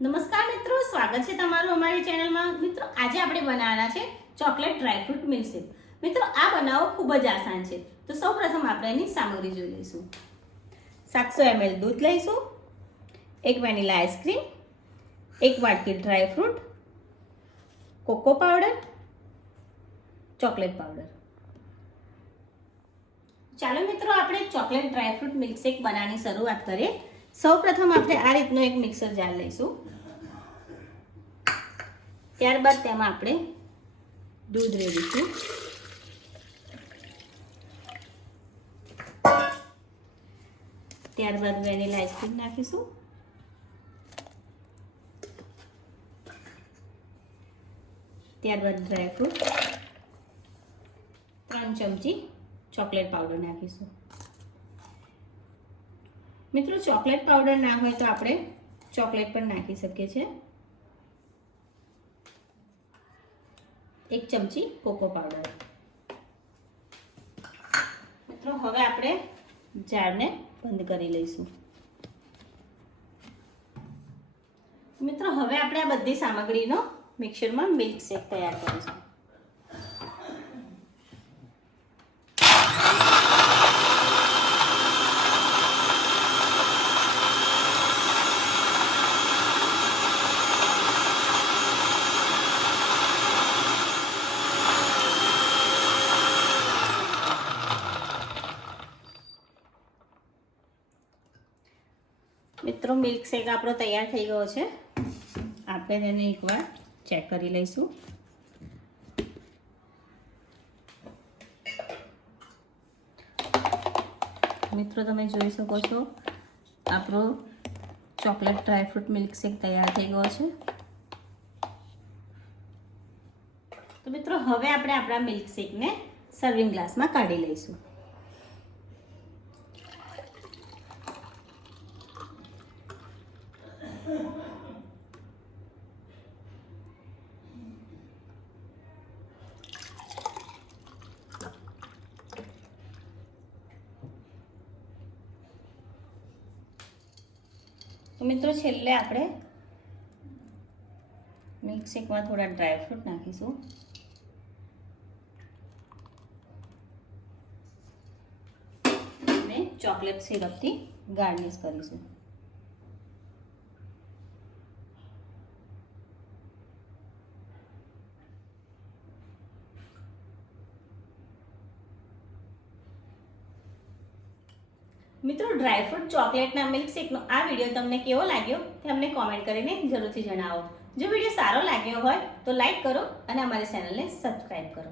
નમસ્કાર મિત્રો, સ્વાગત છે તમારું અમારી ચેનલમાં। મિત્રો આજે આપણે બનાવવાના છે ચોકલેટ ડ્રાયફ્રૂટ મિલ્કશેક। મિત્રો આ બનાવવો ખૂબ જ આસાન છે, તો સૌપ્રથમ આપણે એની સામગ્રી જોઈ લઈશું। 700 ml દૂધ લઈશું, એક વેનીલા આઈસ્ક્રીમ, એક વાટકી dry fruit, cocoa powder, chocolate powder. ચાલો મિત્રો આપણે ચોકલેટ ડ્રાયફ્રૂટ મિલ્કશેક બનાવવાની શરૂઆત કરીએ। સૌપ્રથમ આપણે આ રીતનો એક મિક્સર જાર લઈશું। ત્યારબાદ તેમાં આપણે દૂધ રેડીશું, ત્યારબાદ વેનીલા આઈસ્ક્રીમ નાખીશું, ત્યારબાદ ડ્રાયફ્રૂટ, 3 ચમચી ચોકલેટ પાવડર નાખીશું। મિત્રો ચોકલેટ પાવડર ના હોય તો આપણે ચોકલેટ પણ નાખી શકીએ છીએ। 1 ચમચી કોકો પાવડર। મિત્રો હવે આપણે જારને બંધ કરી લઈશું। મિત્રો હવે આપણે આ બધી સામગ્રીનો મિક્સરમાં મિલ્કશેક તૈયાર કરીશું। મિત્રો મિલ્કશેક આપણો તૈયાર થઈ ગયો છે। આપણે તેને એકવાર ચેક કરી લઈશું। મિત્રો તમે જોઈ શકો છો આપણો ચોકલેટ ડ્રાયફ્રૂટ મિલ્કશેક તૈયાર થઈ ગયો છે। તો મિત્રો હવે આપણે આપણા મિલ્કશેકને સર્વિંગ ગ્લાસમાં કાઢી લઈશું। તો મિત્રો છેલ્લે આપણે મિલ્કશેકમાં થોડા ડ્રાયફ્રૂટ નાખીશું, અને ચોકલેટ સિરપથી ગાર્નિશ કરીશું। મિત્રો ડ્રાયફ્રૂટ ચોકલેટના મિલ્કશેકનો આ વિડીયો તમને કેવો લાગ્યો તે અમને કોમેન્ટ કરીને જરૂરથી જણાવો। જો વિડીયો સારો લાગ્યો હોય તો લાઈક કરો અને અમારી ચેનલને સબસ્ક્રાઈબ કરો।